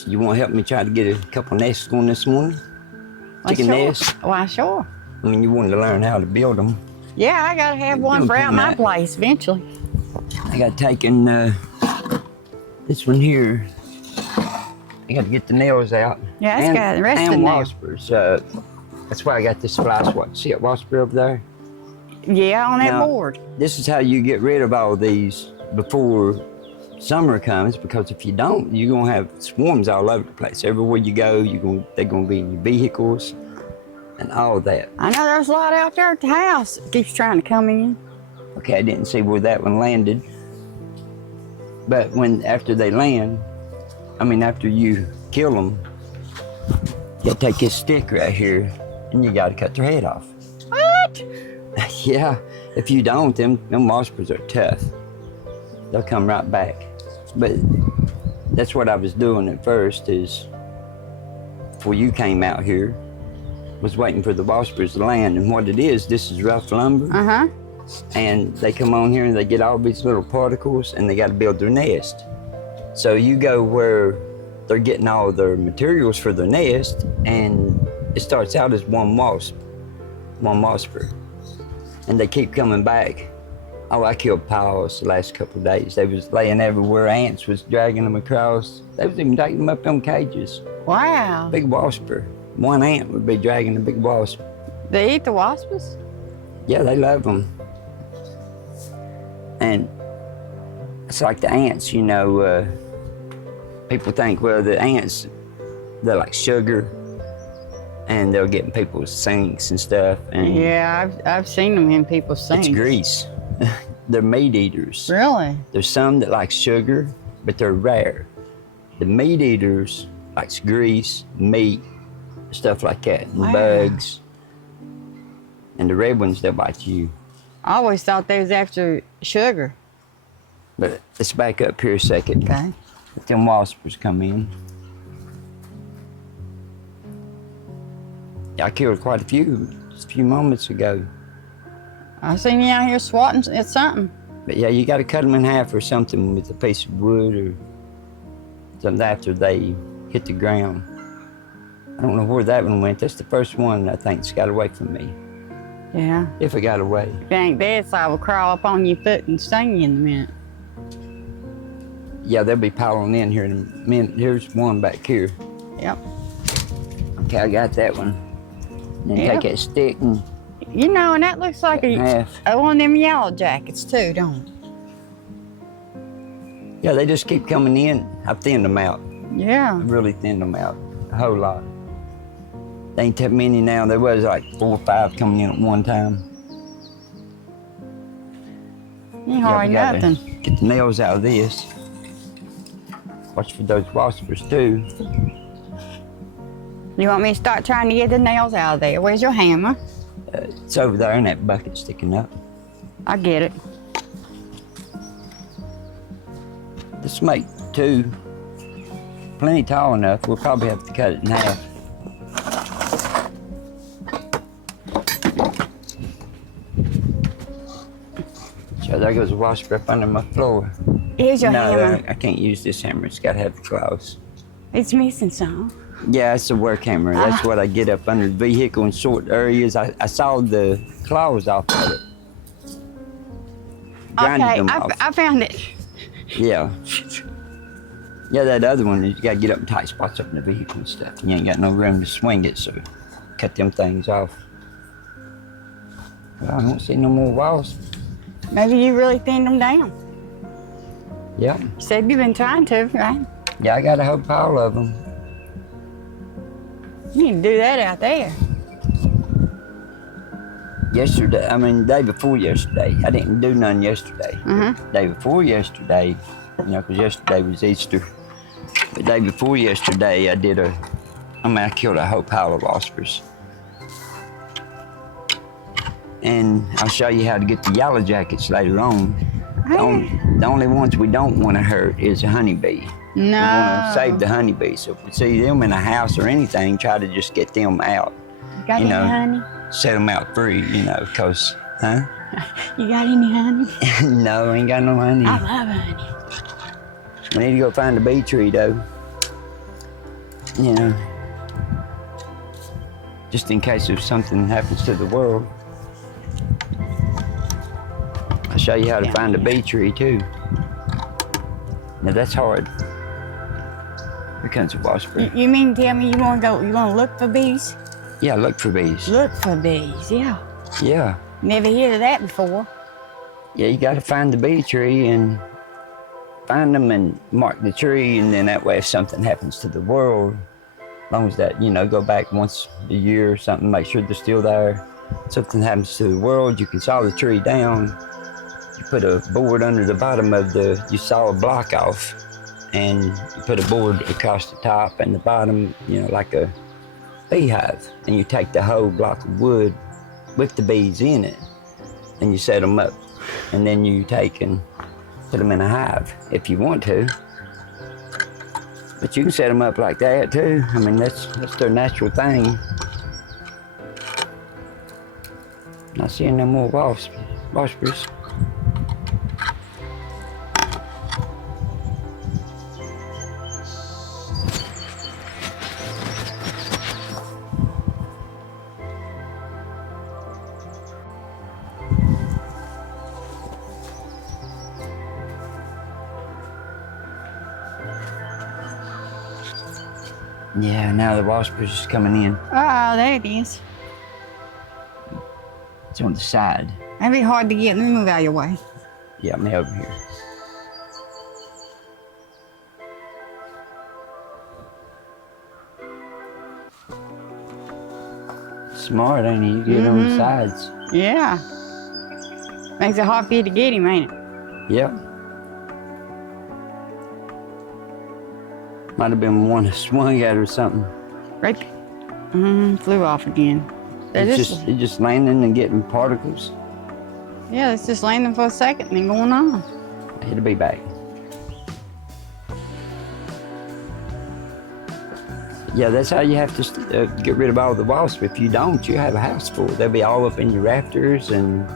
So you want to help me try to get a couple nests going this morning? Chicken nests? Why, sure. I mean, you wanted to learn how to build them. Yeah, I gotta have one for out my place eventually. I got taken this one here. I got to get the nails out. Yeah, it's got the rest of and the waspers. That's why I got this fly swat. See that wasper over there? Yeah, on that Now, board. This is how you get rid of all these before summer comes, because if you don't, you're gonna have swarms all over the place. Everywhere you go, they're gonna be in your vehicles and all that. I know there's a lot out there at the house that keeps trying to come in. Okay, I didn't see where that one landed. But after they land, after you kill them, you gotta take this stick right here and you gotta cut their head off. What? Yeah, if you don't, them waspers are tough. They'll come right back. But that's what I was doing at first, is before you came out here, was waiting for the waspers to land. And what it is, this is rough lumber. Uh-huh. And they come on here and they get all these little particles and they got to build their nest. So you go where they're getting all their materials for their nest, and it starts out as one wasper. And they keep coming back. Oh, I killed piles the last couple of days. They was laying everywhere. Ants was dragging them across. They was even taking them up them cages. Wow. Big wasper. One ant would be dragging a big wasp. They eat the wasps? Yeah, they love them. And it's like the ants, people think, well, the ants, they're like sugar, and they'll get in people's sinks and stuff. And yeah, I've seen them in people's sinks. it's grease. They're meat eaters. Really? There's some that like sugar, but they're rare. The meat eaters likes grease, meat, stuff like that, and wow. bugs. And the red ones, they'll bite you. I always thought they was after sugar. But let's back up here a second. Okay. Let them waspers come in. I killed quite a few just a few moments ago. I seen you out here swatting at something. But yeah, you got to cut them in half or something with a piece of wood or something after they hit the ground. I don't know where that one went. That's the first one I think's got away from me. Yeah. If it got away. If it ain't dead, so I will crawl up on your foot and sting you in a minute. Yeah, they'll be piling in here in a minute. Here's one back here. Yep. Okay, I got that one. Then take that stick and and that looks like one of them yellow jackets too, don't it? Yeah, they just keep coming in. I've thinned them out. Yeah. I've really thinned them out a whole lot. They ain't that many now. There was like 4 or 5 coming in at one time. Ain't hardly nothing. Get the nails out of this. Watch for those waspers too. You want me to start trying to get the nails out of there? Where's your hammer? It's over there in that bucket sticking up. I get it. Let's make 2 plenty tall enough. We'll probably have to cut it in half. So there goes a wasp up under my floor. Here's your hammer. I can't use this hammer. It's got to have the claws. It's missing some. Yeah, it's a work hammer. That's what I get up under the vehicle in short areas. I sawed the claws off of it. Grinded them off. I found it. Yeah. Yeah, that other one, you gotta get up in tight spots up in the vehicle and stuff. You ain't got no room to swing it, so cut them things off. Well, I don't see no more wasps. Maybe you really thinned them down. Yeah. You said you've been trying to, right? Yeah, I got a whole pile of them. You need to do that out there. Day before yesterday. I didn't do none yesterday. Mm-hmm. Day before yesterday, because yesterday was Easter. The day before yesterday, I killed a whole pile of waspers. And I'll show you how to get the yellow jackets later on. The only ones we don't want to hurt is a honeybee. No. We want to save the honeybees. So if we see them in a house or anything, try to just get them out. Got any honey? Set them out free, because, huh? You got any honey? No, ain't got no honey. I love honey. We need to go find a bee tree, though. you know, just in case if something happens to the world. I'll show you how to find a bee tree too. Now that's hard. Here comes a wasp. You mean tell me you want to look for bees? Yeah, look for bees. Look for bees, yeah. Yeah. Never heard of that before. Yeah, you got to find the bee tree and find them and mark the tree, and then that way if something happens to the world, as long as that, you know, go back once a year or something, make sure they're still there. Something happens to the world, you can saw the tree down. You put a board under the bottom of you saw a block off, and you put a board across the top and the bottom, you know, like a beehive, and you take the whole block of wood with the bees in it, and you set them up, and then you take and put them in a hive if you want to. But you can set them up like that too. I mean, that's their natural thing. Not seeing no more waspers. Yeah, now the waspers is coming in. Oh, there it is. It's on the side. That'd be hard to get. Let me move out of your way. Yeah, me over here. Smart, ain't he? You get on the sides. Yeah. Makes it hard for you to get him, ain't it? Yep. Might have been one that swung at or something. Right. Flew off again. It's just landing and getting particles. Yeah, it's just landing for a second and then going on. It'll be back. Yeah, that's how you have to get rid of all the wasps. If you don't, you have a house full. They'll be all up in your rafters and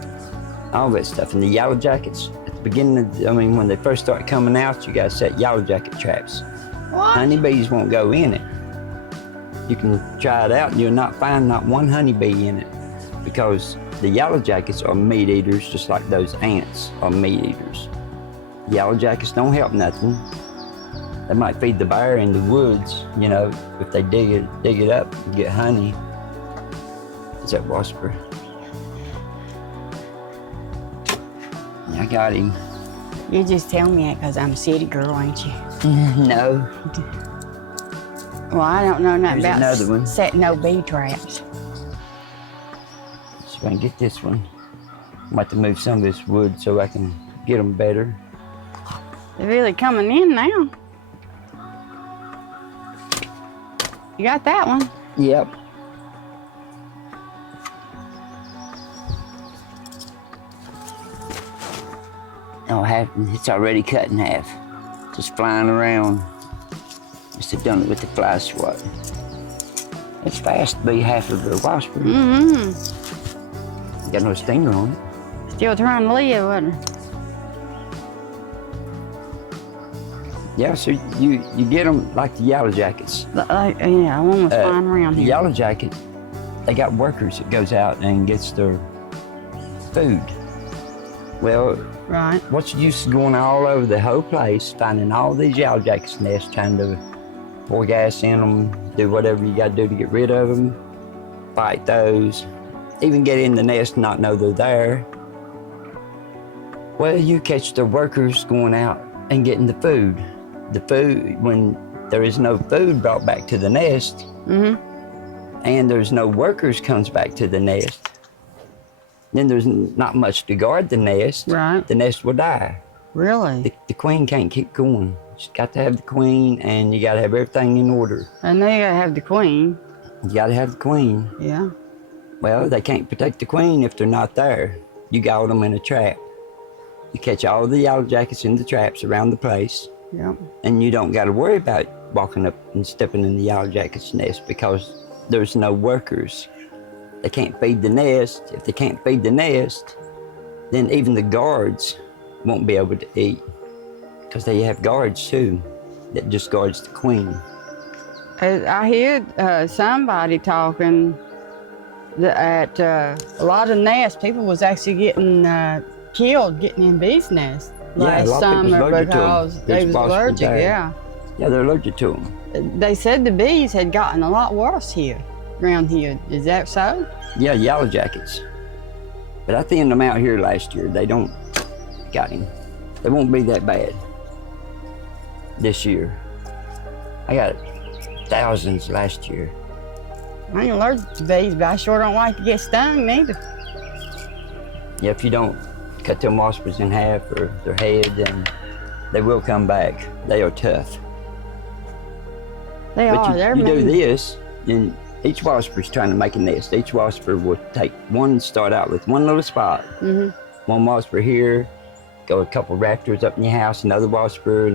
all that stuff. And the yellow jackets, at the beginning, when they first start coming out, you gotta set yellow jacket traps. What? Honeybees won't go in it. You can try it out and you'll not find not one honeybee in it, because the yellow jackets are meat eaters, just like those ants are meat eaters. Yellow jackets don't help nothing. They might feed the bear in the woods, you know, if they dig it up and get honey. Is that wasper? Yeah, I got him. You just tell me that because I'm a city girl, ain't you? No. Well, I don't know nothing Here's about another one. setting no bee traps. So I can get this one. I'm about to move some of this wood so I can get them better. They're really coming in now. You got that one? Yep. Oh, it's already cut in half. Just flying around. Must have done it with the fly swat. It's fast to be half of the wasper. Got no stinger on it. Still trying to live, wasn't it? Yeah, so you get them like the yellow jackets. Yeah, one was flying around here. Yellow jacket, they got workers that goes out and gets their food. Well, right. What's the use of going all over the whole place, finding all these yellow jackets nests, trying to pour gas in them, do whatever you got to do to get rid of them, fight those, even get in the nest and not know they're there. Well, you catch the workers going out and getting the food. The food, when there is no food brought back to the nest, and there's no workers comes back to the nest, then there's not much to guard the nest. Right. The nest will die. Really? The queen can't keep going. She's got to have the queen, and you got to have everything in order. I know you gotta have the queen. You got to have the queen. Yeah. Well, they can't protect the queen if they're not there. You got them in a trap. You catch all the yellow jackets in the traps around the place. Yep. And you don't got to worry about walking up and stepping in the yellow jacket's nest because there's no workers. They can't feed the nest. If they can't feed the nest, then even the guards won't be able to eat, because they have guards too that just guards the queen. I hear somebody talking that a lot of nests, people was actually getting killed getting in bees' nests last summer because they was allergic. Yeah, they're allergic to them. They said the bees had gotten a lot worse here, around here. Is that so? Yeah, yellow jackets. But I thinned them out here last year. They don't got him. They won't be that bad this year. I got thousands last year. I ain't allergic to bees, but I sure don't like to get stung neither. Yeah, if you don't cut them waspers in half or their head, then they will come back. They are tough. They are. They're you do this, and each wasper's trying to make a nest. Each wasper will start out with one little spot. Mm-hmm. One wasper here, go a couple raptors up in your house, another wasper.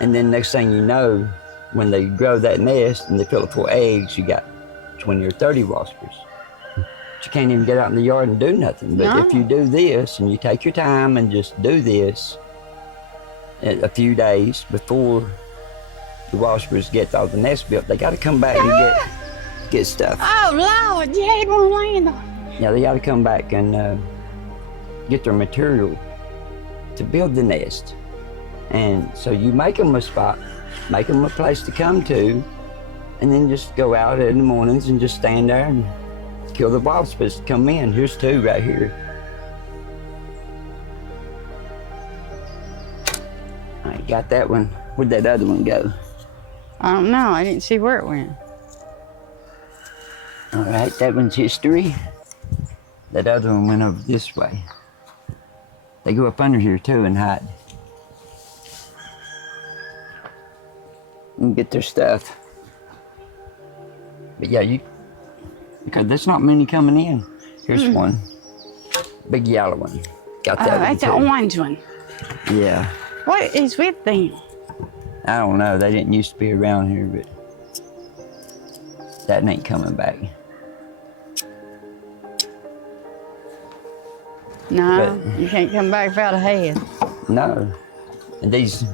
And then next thing you know, when they grow that nest and they fill it full of eggs, you got 20 or 30 waspers. But you can't even get out in the yard and do nothing. But if you do this and you take your time and just do this a few days before the waspers get all the nest built, they got to come back and get stuff. Oh Lord, you had one land on. Yeah, they got to come back and get their material to build the nest. And so you make them a spot, make them a place to come to, and then just go out in the mornings and just stand there and kill the wasps that come in. Here's two right here. I got that one. Where'd that other one go? I don't know. I didn't see where it went. All right, that one's history. That other one went over this way. They go up under here too and hide. And get their stuff. But yeah, because there's not many coming in. Here's one. Big yellow one. Got that one that's an orange one. Yeah. What is with them? I don't know. They didn't used to be around here, but that ain't coming back. No, you can't come back without a head. No. And these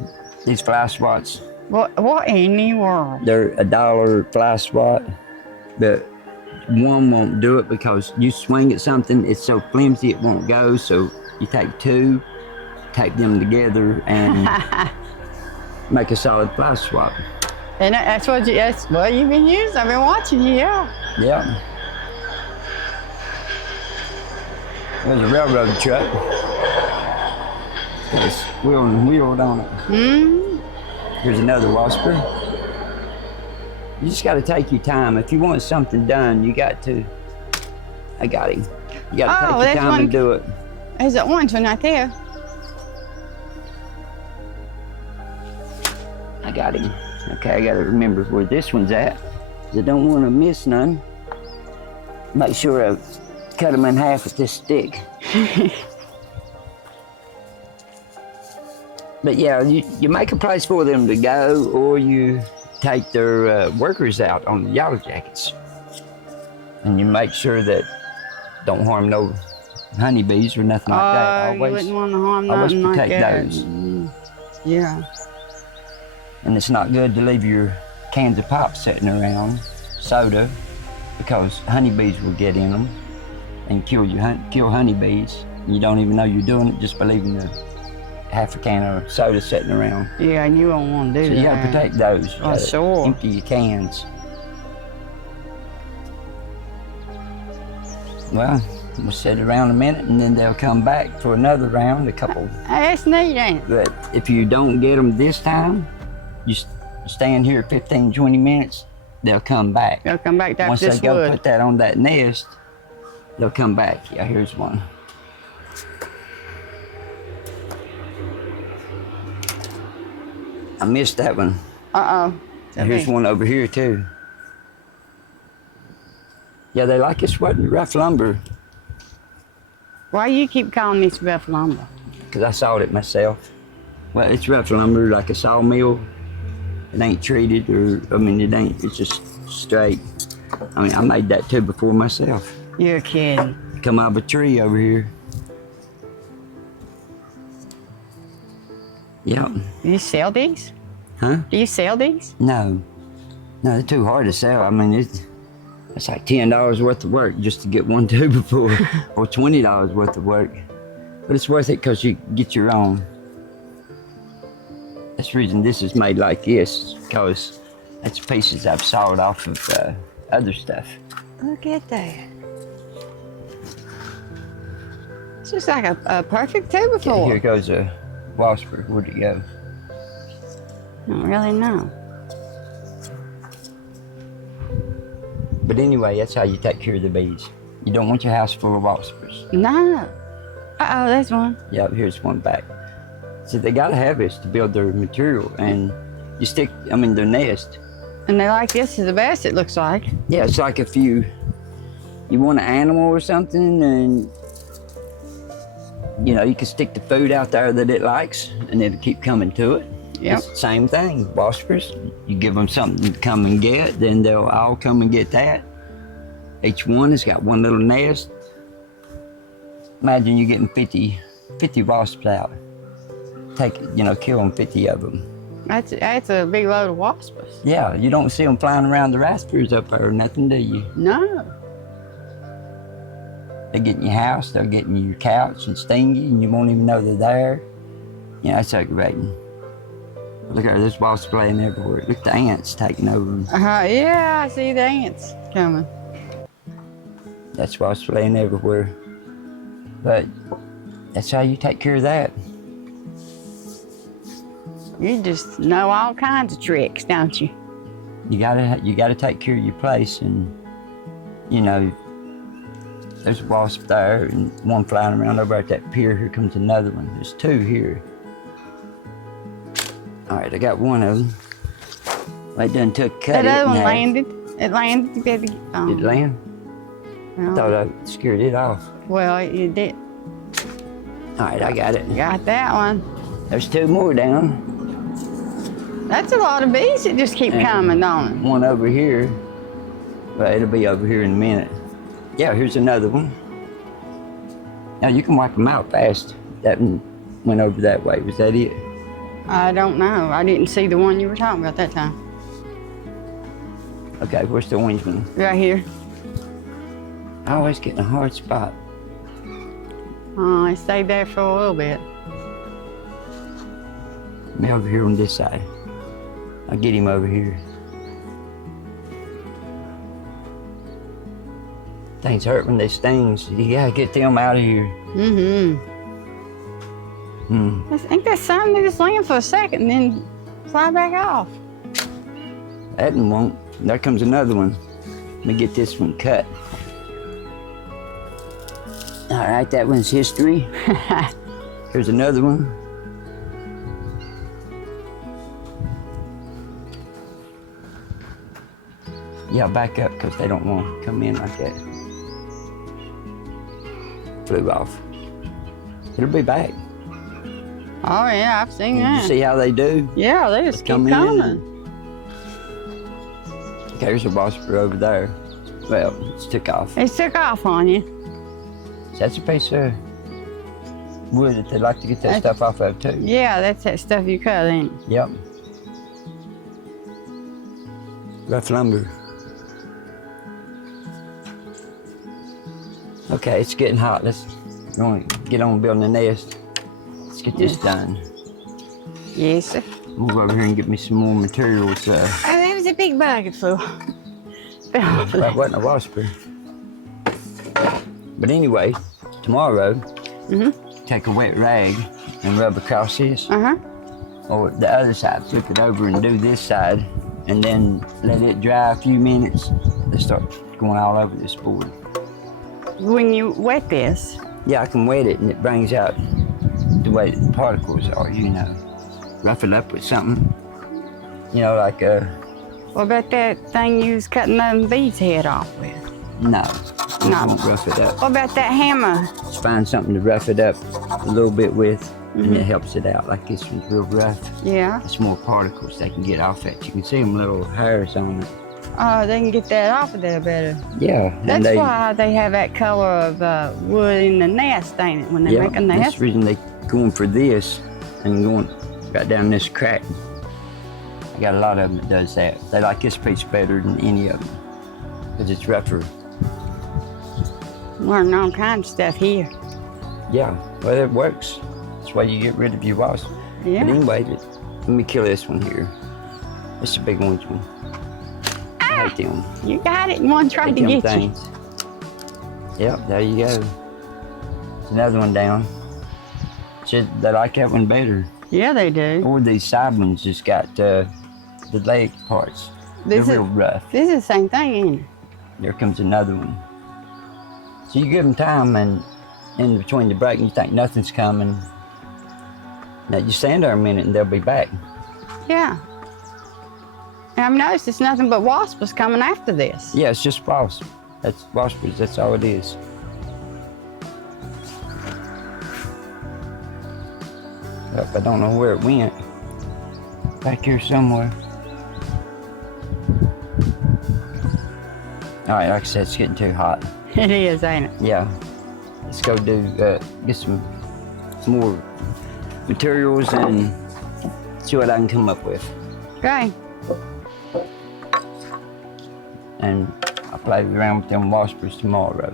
fly swats. What in the world? They're $1 fly swat, but one won't do it because you swing at something, it's so flimsy it won't go. So you take two, tape them together, and make a solid fly swat. And that's what you've been using. I've been watching you, yeah. Yeah. There's a railroad truck. It's wheeled on it. Mm. Here's another wasper. You just got to take your time. If you want something done, you got to. I got him. You got to take your time and do it. There's an orange one right there. I got him. Okay, I got to remember where this one's at, because I don't want to miss none. Make sure I cut them in half with this stick. But yeah, you make a place for them to go, or you take their workers out on the yellow jackets. And you make sure that don't harm no honeybees or nothing like that. Always, you wouldn't want to harm nothing like that. Always protect those. Yeah. And it's not good to leave your cans of pop sitting around, soda, because honeybees will get in them and kill honeybees. You don't even know you're doing it just by leaving the half a can of soda sitting around. Yeah, and you don't want to do that. So you gotta protect those. You gotta sure. Empty your cans. Well, we'll sit around a minute and then they'll come back for another round, a couple. That's neat, ain't it? But if you don't get them this time, you stand here 15, 20 minutes, they'll come back. They'll come back Once they go put that on that nest, they'll come back. Yeah, here's one. I missed that one. Uh-oh. Here's one over here too. Yeah, they like this rough lumber. Why you keep calling this rough lumber? Because I sawed it myself. Well, it's rough lumber, like a sawmill. It ain't treated, it's just straight. I mean, I made that too before myself. You're kidding. Come out of a tree over here. Yep. Do you sell these? Huh? Do you sell these? No. No, they're too hard to sell. I mean, it's like $10 worth of work just to get one tuber full, or $20 worth of work. But it's worth it because you get your own. That's the reason this is made like this, because that's pieces I've sawed off of other stuff. Look at that. It's just like a perfect tuber Okay, full. here goes a wasper. Where'd it go? I don't really know. But anyway, that's how you take care of the bees. You don't want your house full of waspers. No. Uh-oh, there's one. Yep, here's one back. So they gotta have this to build their material, and you stick, their nest. And they like this is the best, it looks like. Yeah, it's like if you want an animal or something, and you can stick the food out there that it likes, and it'll keep coming to it. Yep. It's the same thing, waspers. You give them something to come and get, then they'll all come and get that. Each one has got one little nest. Imagine you getting 50 wasps out. Killing 50 of them. That's a big load of wasps. Yeah, you don't see them flying around the raspberries up there or nothing, do you? No. They get in your house, they'll get in your couch and sting you, and you won't even know they're there. That's aggravating. Look at her, there's wasps laying everywhere. Look at the ants taking over. Yeah, I see the ants coming. That's wasps laying everywhere. But that's how you take care of that. You just know all kinds of tricks, don't you? You gotta take care of your place, and there's a wasp there and one flying around over at that pier. Here comes another one. There's two here. All right, I got one of them. I done cut it. That other one landed. It landed. You better get on. Did it land? Well, I thought I scared it off. well, you did. All right, I got it. Got that one. There's two more down. That's a lot of bees that just keep coming, don't it? One over here. Well, it'll be over here in a minute. Yeah, here's another one. Now you can wipe them out fast. That one went over that way. Was that it? I don't know. I didn't see the one you were talking about that time. Okay, where's the orange one? Right here. I always get in a hard spot. Oh, I stayed there for a little bit. Me over here on this side. I'll get him over here. Things hurt when they sting, so you gotta get them out of here. I think that's something they just land for a second and then fly back off. That one won't. There comes another one. Let me get this one cut. All right, that one's history. Here's another one. Yeah, back up because they don't want to come in like that. Flew off. It'll be back. Oh yeah, I've seen Did that. you see how they do? Yeah, they just keep Come in coming. Okay, there's a wasper over there. Well, it's took off. They took off on you. So that's a piece of wood that they like to get that stuff off of too. Yeah, that's that stuff you cut, ain't it? Yep. Rough lumber. Okay, it's getting hot. Let's get on building a nest. Let's get this done. Yes, sir. Move over here and get me some more materials. Oh, that was a big bucket full. That wasn't a wasper. But anyway, tomorrow, take a wet rag and rub across this. Or the other side, flip it over and do this side, and then let it dry a few minutes. They start going all over this board. When you wet this. Yeah, I can wet it and it brings out the way the particles are, Rough it up with something, like What about that thing you was cutting them bees' head off with? No. No. I won't rough it up. What about that hammer? Just find something to rough it up a little bit with, and it helps it out. Like this one's real rough. Yeah. It's more particles they can get off it. You can see them little hairs on it. Oh, they can get that off of there better. Yeah. That's why they have that color of wood in the nest, ain't it? When they make a nest. That's the reason they going for this and going right down this crack. You got a lot of them that does that. They like this piece better than any of them because it's rougher. Learning all kinds of stuff here. Yeah, well, it works. That's why you get rid of your wasps. Yeah. But anyway, let me kill this one here. It's a big orange one. I hate them. You got it. One tried to get you. Yep, there you go. There's another one down. They like that one better. Yeah, they do. Or these side ones just got the leg parts. They're real rough. This is the same thing, ain't it? There comes another one. So you give them time, and in between the break, and you think nothing's coming. Now you stand there a minute, and they'll be back. Yeah. And I've noticed it's nothing but wasps coming after this. Yeah, it's just wasps. That's waspers. That's all it is. Yep, I don't know where it went. Back here somewhere. All right, like I said, it's getting too hot. It is, ain't it? Yeah. Let's go get some more materials and see what I can come up with. Okay. And I'll play around with them waspers tomorrow.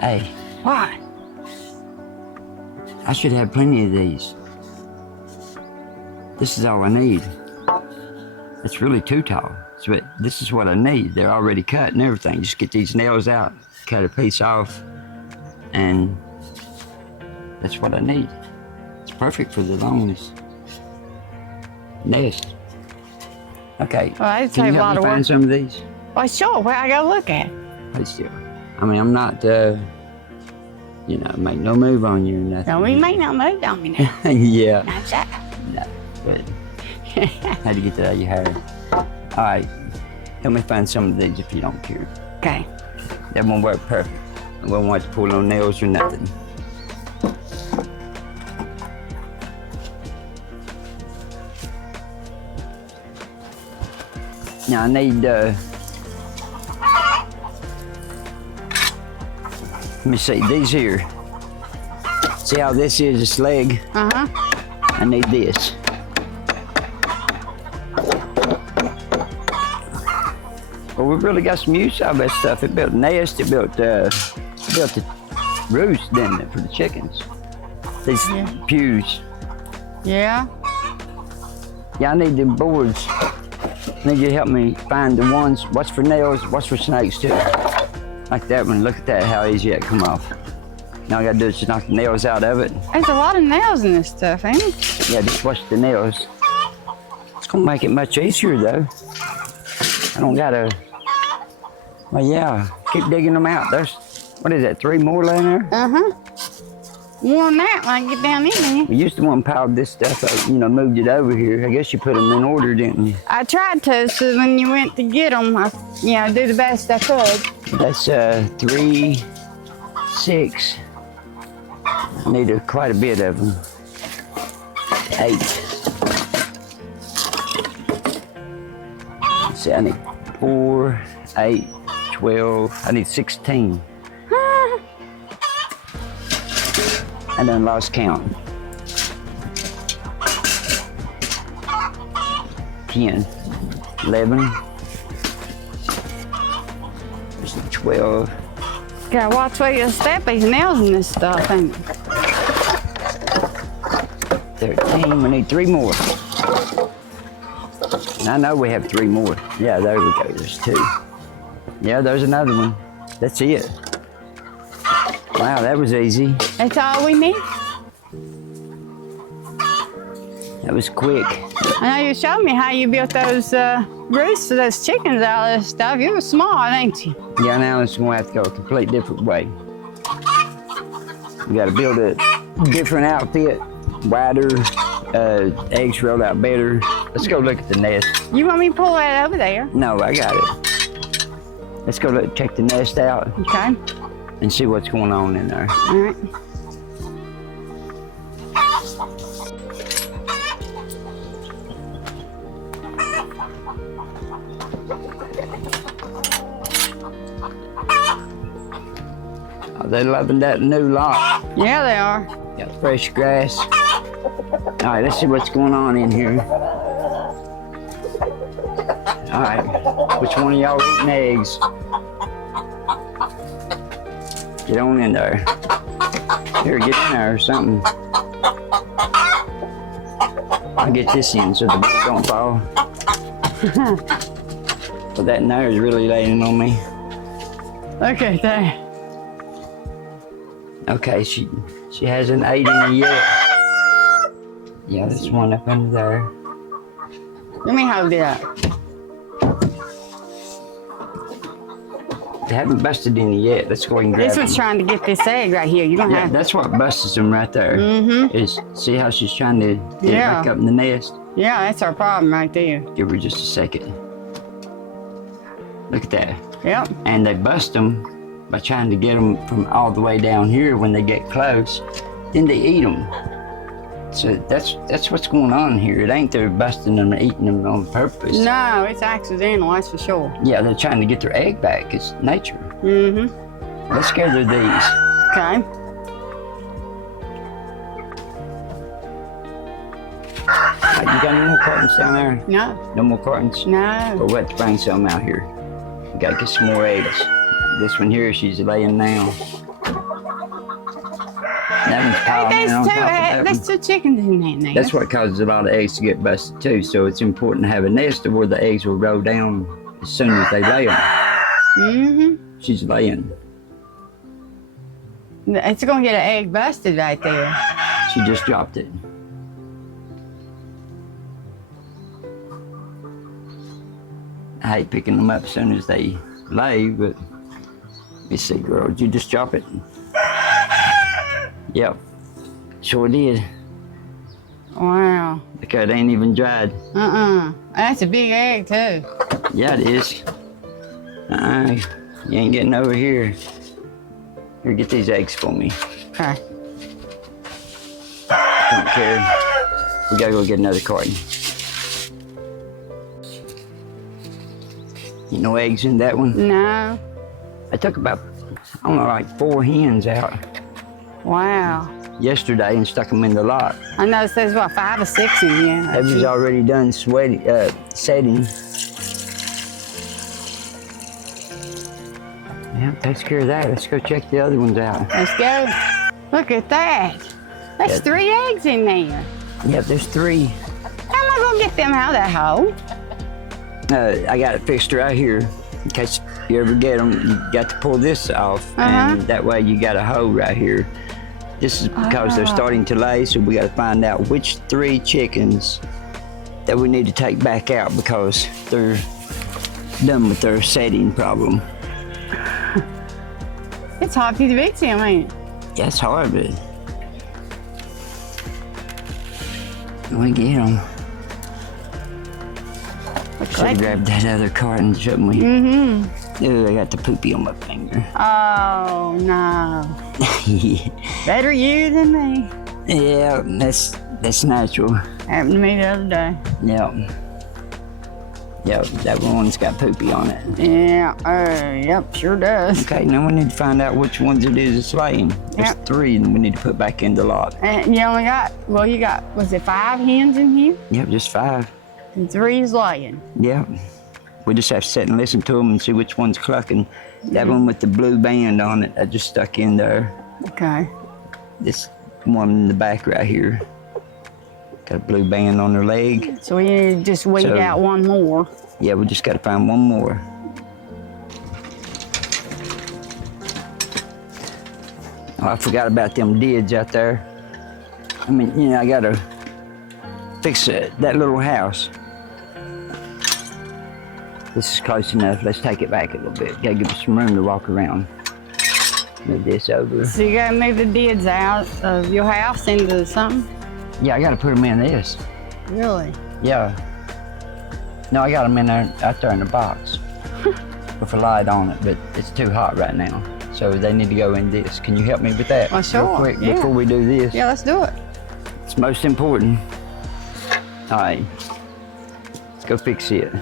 Hey. What? I should have plenty of these. This is all I need. It's really too tall. So this is what I need. They're already cut and everything. Just get these nails out, cut a piece off, and that's what I need. It's perfect for the longest nest. Okay. Well, that'd Can take you a help lot me of find work. some of these? Well, sure. Where I go look at? Please do. I mean, I'm not, make no move on you or nothing. No, we may not move on me now. Yeah. Not that. No, but had to get that out of your hair. All right, help me find some of these if you don't care. Okay. That won't work perfect. I won't want to pull no nails or nothing. Now I need, let me see, these here. See how this is, this leg? Uh-huh. I need this. Well, we've really got some use out of that stuff. It built nest, it built the roost, didn't it, for the chickens? These pews. Yeah. Yeah, I need them boards. I need you to help me find the ones, what's for nails, what's for snakes too. Like that one, look at that, how easy that come off. Now all I gotta do is just knock the nails out of it. There's a lot of nails in this stuff, ain't it? Yeah, just wash the nails. It's gonna make it much easier though. I don't gotta, well yeah, keep digging them out. There's, what is that, 3 more laying there? Uh-huh. More than that when I get down in there. We used to want to pile this stuff up, moved it over here. I guess you put them in order, didn't you? I tried to, so when you went to get them, I, do the best I could. That's 3, 6. I need quite a bit of them. 8. Let's see, I need 4, 8, 12. I need 16. I done lost count. 10, 11, 12. Gotta watch where you step these nails in this stuff, ain't you? 13, we need 3 more. And I know we have 3 more. Yeah, there we go, there's 2. Yeah, there's another one. That's it. Wow, that was easy. That's all we need? That was quick. I know you showed me how you built those roosts for those chickens out of this stuff. You were smart, ain't you? Yeah, now it's gonna have to go a complete different way. You gotta build a different outfit, wider, eggs rolled out better. Let's go look at the nest. You want me to pull that over there? No, I got it. Let's go check the nest out. Okay. And see what's going on in there. All right. Oh, they're loving that new lot. Yeah, they are. Got fresh grass. All right, let's see what's going on in here. All right, which one of y'all eating eggs? Get on in there. Here, get in there or something. I'll get this in so the book don't fall. But that nose is really laying on me. Look at that. Okay, she hasn't ate any yet. Yeah, there's one up under there. Let me hold it up. They haven't busted any yet. Let's go ahead and grab This one's them. trying to get this egg right here. You're gonna Yeah, have. that's what busts them right there. Is see how she's trying to get it back up in the nest? Yeah, that's our problem right there. Give her just a second. Look at that. Yep. And they bust them by trying to get them from all the way down here when they get close. Then they eat them. So that's what's going on here. It ain't they're busting them and eating them on purpose. No, it's accidental, that's for sure. Yeah, they're trying to get their egg back. It's nature. Let's gather these. Okay. You got any more cartons down there? No. No more cartons? No. We'll have to bring some out here. We gotta get some more eggs. This one here, she's laying now. That one's piling in on top of that There's one. two chickens in that nest. That's what causes a lot of eggs to get busted too. So it's important to have a nest where the eggs will roll down as soon as they lay them. She's laying. It's gonna get an egg busted right there. She just dropped it. I hate picking them up as soon as they lay, but let me see, girl. Did you just drop it? Yep. Sure did. Wow. Okay, it ain't even dried. That's a big egg too. Yeah, it is. You ain't getting over here. Here, get these eggs for me. Okay. Don't care. We gotta go get another carton. You know eggs in that one? No. I took about, I don't know, like 4 hens out Wow. yesterday and stuck them in the lot. I know it says what, 5 or 6 in here. That was already done setting. Yeah, takes care of that. Let's go check the other ones out. Let's go. Look at that. There's Yeah. 3 eggs in there. Yep, there's 3. How am I gonna get them out of that hole? I got it fixed right here. In case you ever get them, you got to pull this off, and that way you got a hole right here. This is because they're starting to lay, so we got to find out which 3 chickens that we need to take back out because they're done with their setting problem. It's hard to beat them, ain't it? Yeah, it's hard, but we get them. Should have grabbed that other carton, shouldn't we? Ooh, I got the poopy on my finger. Oh no. Yeah. Better you than me. Yeah, that's natural. Happened to me the other day. Yep. Yep, that one's got poopy on it. Yeah, yep, sure does. Okay, now we need to find out which ones it is that's laying. There's 3 and we need to put back in the lot. And you only got, well, you got, was it 5 hens in here? Yep, just 5. And 3 is laying. Yep. We just have to sit and listen to them and see which one's clucking. That one with the blue band on it, I just stuck in there. Okay. This one in the back right here. Got a blue band on her leg. So we need to just weed So- out one more. Yeah, we just gotta find one more. Oh, I forgot about them dids out there. I mean, you know, I gotta fix that little house. This is close enough. Let's take it back a little bit. Gotta give us some room to walk around. Move this over. So you gotta move the dids out of your house into something? Yeah, I gotta put them in this. Really? Yeah. No, I got them in there, out there in the box with a light on it, but it's too hot right now. So they need to go in this. Can you help me with that? Well, sure, Real quick yeah. before we do this? Yeah, let's do it. It's most important. All right. Let's go fix it.